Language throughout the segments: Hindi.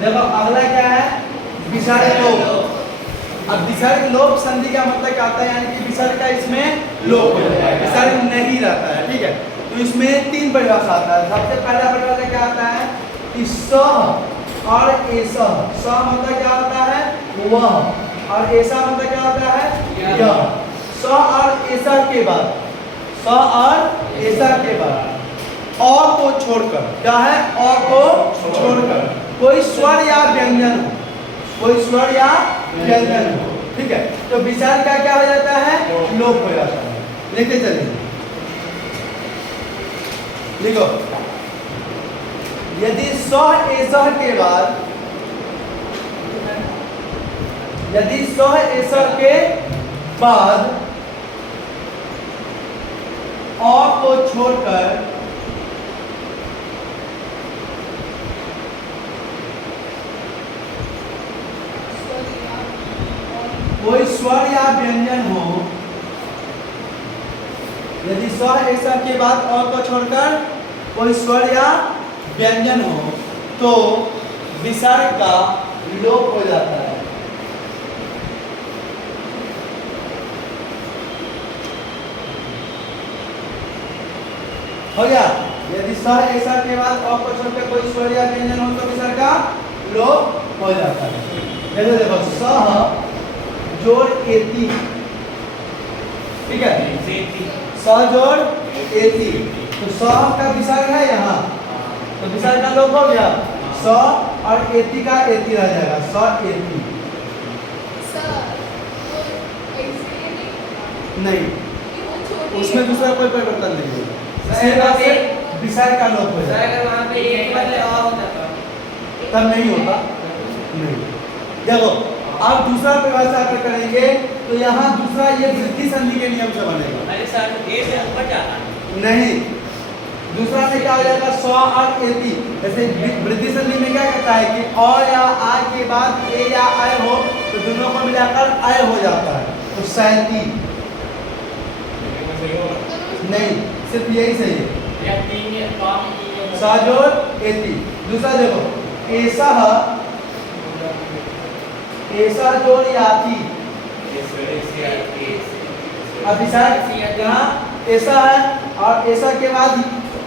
देखो अगला क्या है, विसर्ग लोप। अब विसर्ग लोप संधि का मतलब क्या होता है, यानी कि विसर्ग का इसमें लोप हो जाता है, विसर्ग नहीं रहता है, ठीक है। तो इसमें 3 परिभाषा आता है। सबसे पहला परिभाषा क्या आता है कि स और ऐसा। स मतलब क्या होता है, वह, और ऐसा मतलब क्या होता है, यह। स और ऐसा के बाद, स और ऐसा के बाद अ को छोड़कर, क्या है, अ को छोड़कर कोई स्वर या व्यंजन हो, कोई स्वर या व्यंजन हो, ठीक है। तो विसर्ग का क्या हो जाता है, लोप हो जाता है। लिखते चलिए, लिखो, यदि स ऐसा के बाद, यदि स ऐसा के बाद अ को छोड़कर कोई स्वर या व्यंजन हो, यदि स ऐसा के बाद अ को छोड़कर कोई स्वर या व्यंजन हो तो विसर्ग का लोप हो जाता है। हो गया, यदि स ऐसा के बाद अ को छोड़कर कोई स्वर या व्यंजन हो तो विसर्ग का लोप हो जाता है। जैसे देखो, सह जोड़ एति, ठीक है, स जोड़ एति, तो स का विसर्ग है यहाँ, तो विसर्ग का लोप हो गया, स और एति का एति रह जाएगा, स एति। नहीं, उसमें दूसरा कोई परिवर्तन नहीं होगा, विसर्ग का लोप हो जाएगा। तब नहीं होता, नहीं। देखो अब दूसरा परिभाषा अगर करेंगे तो यहाँ दूसरा ये वृद्धि संधि के नियम से बनेगा। अरे सर, ए से ऊपर जाता है। नहीं, दूसरा में क्या हो जाएगा, स और एति। जैसे वृद्धि संधि में क्या कहता है कि अ या आ के बाद ए या अय हो तो दोनों को मिलाकर अय हो जाता है, तो सैती। नहीं, सिर्फ यही सही है, स जोड़ एति। दूसरा देखो, ऐसा ऐसा जोड़ याति, अब विसर्ग यहाँ ऐसा है और ऐसा के बाद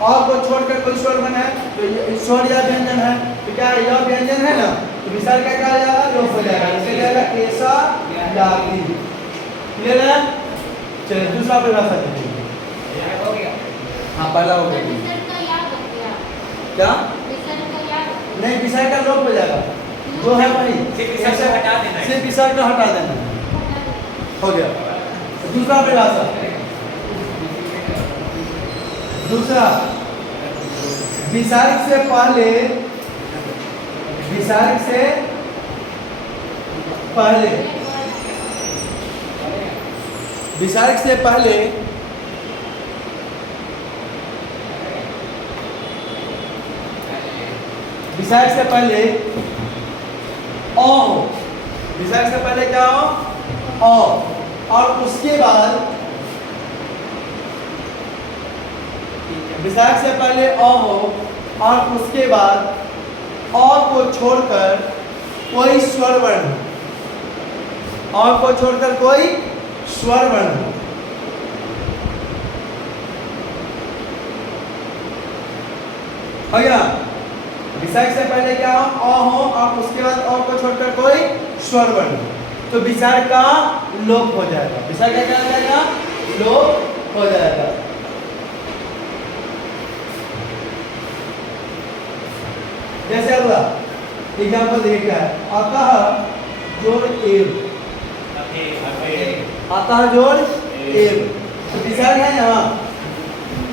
अ को छोड़कर कोई स्वर बना है तो स्वर या व्यंजन है, तो क्या यह व्यंजन है ना, तो विसर्ग का क्या हो जाएगा, लोप हो जाएगा, इससे जाएगा ऐसा याति। क्लियर है? चलिए दूसरा परिभाषा देखिए। हाँ, पहला हो गया, क्या नहीं, विसर्ग का लोप हो जाएगा, जो है वही, सिर्फ विसर्ग को हटा देना है, सिर्फ विसर्ग को हटा देना है, हो गया। दूसरा परिभाषा, दूसरा, विसर्ग से पहले, विसर्ग से पहले, विसर्ग से पहले विसर्ग से पहले अ हो, विसर्ग से पहले क्या हो, अ, और उसके बाद विसर्ग से पहले अ हो और उसके बाद अ को छोड़कर कोई स्वर वर्ण, अ को छोड़कर कोई स्वर वर्ण, हो गया। विसर्ग से पहले क्या हो, अ हो और उसके बाद अ को छोड़कर कोई स्वर वर्ण, तो विसर्ग का लोप हो जाएगा, विसर्ग का क्या हो जाएगा, लोप हो जाएगा। जैसे अगला एग्जाम्पल देखिए क्या है, अतः जोड़ एव, अतः जोड़ एव, तो विसर्ग है यहाँ,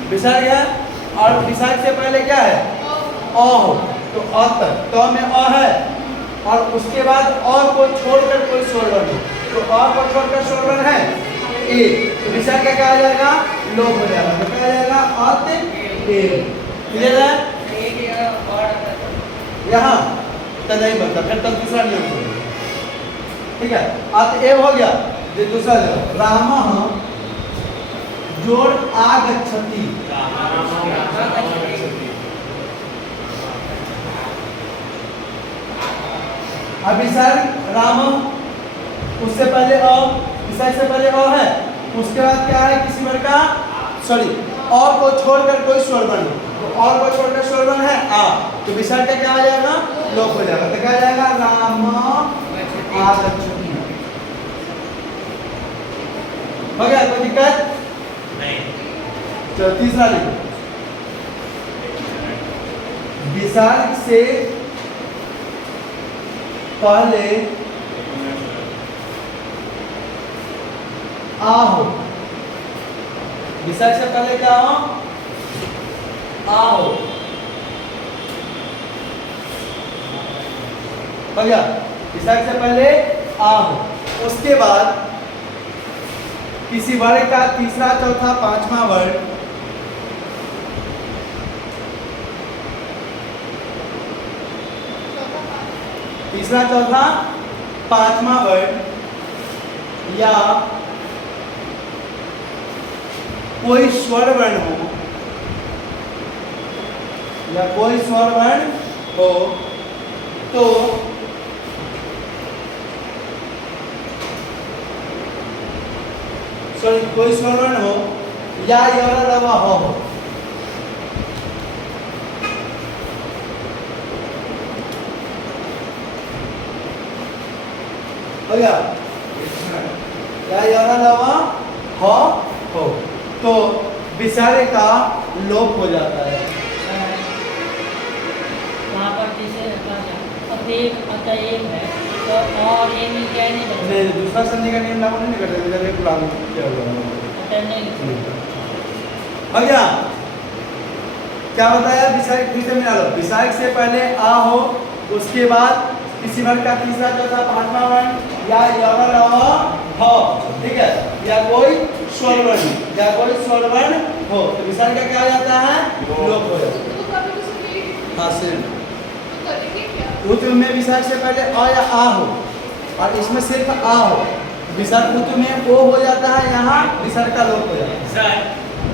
विसर्ग है और विसर्ग से पहले क्या है, अ हो, तो अ तक, तो में अ है और उसके बाद अ को छोड़कर कोई स्वर वर्ण, तो अ को छोड़कर स्वर वर्ण है ए, तो विसर्ग का क्या आ जाएगा, लोप हो जाएगा, तो क्या आ जाएगा, अत एव। क्लियर है? यहाँ तो नहीं बनता, फिर तब दूसरा नियम हो, ठीक है। अत एव हो गया, ये दूसरा रामः जोड़ आगच्छति, अब विसर्ग राम, उससे पहले अ, विसर्ग से पहले अ है, उसके बाद क्या है किसी वर्ग का, सॉरी और को छोड़कर कोई स्वर वर्ण, तो और को छोड़कर स्वर वर्ण है आ, तो विसर्ग का क्या आ जाएगा, लोप हो जाएगा। तो क्या आ जाएगा, राम आगच्छति। हो गया, कोई दिक्कत नहीं। चलो तीसरा लिखो, विसर्ग से पहले आ हो, विसर्ग से पहले क्या हो, आ हो। हो गया, विसर्ग से पहले आ हो, उसके बाद किसी वर्ग का तीसरा चौथा पांचवा वर्ग, तीसरा चौथा पांचवा वर्ग या कोई स्वर वर्ण हो, या कोई स्वर वर्ण हो, तो सॉरी कोई स्वर वर्ण हो या रवा हो, हो गया, या रवा हो, तो विसर्ग का लोप हो जाता है। वहाँ पर जैसे अतएव अतएव है तो और ये मिल गया नहीं बचा। नहीं, दूसरा संधि का नियम लागू नहीं करते, इधर एक लागू किया हुआ है। अतएव नहीं लिखा। हो गया, क्या बताया, विसर्ग फिर से मिला लो, विसर्ग से पहले आ हो, उसके बाद किसी वर्ग का तीसरा चौथा पांचवा वर्ण या हो, ठीक है, या कोई स्वर वर्ण, या कोई स्वर वर्ण हो, तो विसर्ग का क्या हो जाता है, लोप हो जाता है। हाँ सिर्फ ऋतु में विसर्ग से पहले अ या आ हो, और इसमें सिर्फ आ हो, विसर्ग ऋतु में ओ हो जाता है, यहाँ विसर्ग का लोप हो जाता है। सर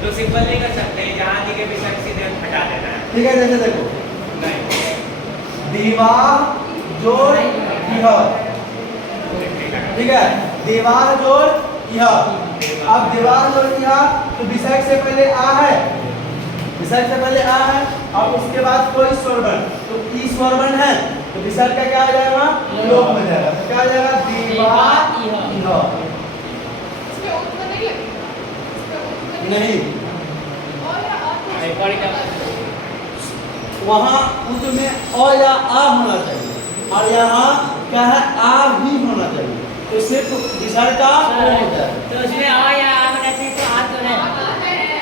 तो सिंपल नहीं कर सकते, जहाँ दिखे विसर्ग सीधे हटा देना है। ठीक है, जैसे देखो, नहीं, दीवार जोड़ यह, ठीक है, दीवार जोड़ यह, अब दीवार जोड़ यह, तो विसर्ग से पहले आ है, विसर्ग से पहले आ है, और उसके बाद कोई स्वर वर्ण, तो ई स्वर वर्ण है, तो विसर्ग का क्या आ जाएगा, लोप हो जाएगा। तो क्या आ जाएगा, दीवार यह, नहीं, एक और क्या? वहाँ उस में अ या आ होना चाहिए, और यहाँ क्या है, आ भी होना चाहिए, तो सिर्फ विसर्ग का ओ होता है। तो उसमें आ या आ होना चाहिए, तो आ तो है।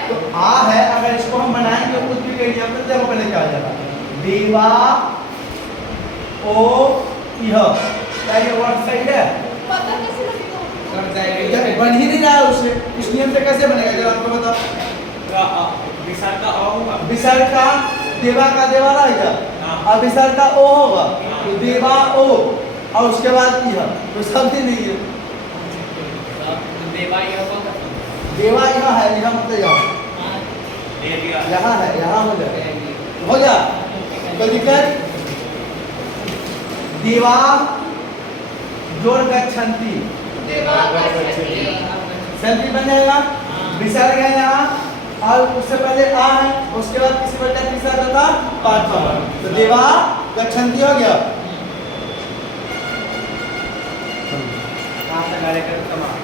तो आ है, अगर इसको हम बनाएंगे कुछ भी करिए, तो देखो पहले क्या आ जाएगा, दीवा ओ यह, क्या ये वर्ड सही है, बन ही नहीं रहा है उससे, इस नियम से कैसे बनेगा, जरा आपको बताओ। विसर्ग का अ होगा, विसर्ग का देवा का देवा रहेगा, और विसर्ग का ओ होगा, तो देवा ओ, और उसके बाद यह, तो शब्द ही नहीं है, देवा ये होगा, देवा यह है, यह मतलब यहाँ, दे दिया। यहाँ है, यहाँ हो जाएगा, हो गया, कोई दिक्कत, दीवा जोड़ गच्छन्ति, संधि बन जाएगा, विसर्ग है यहाँ, और उससे पहले आ है, उसके बाद किसी वर्ग का तीसरा चौथा पांचवा वर्ग, तो देवा गच्छन्ति हो गया। कहाँ तक कार्यक्रम समाप्त।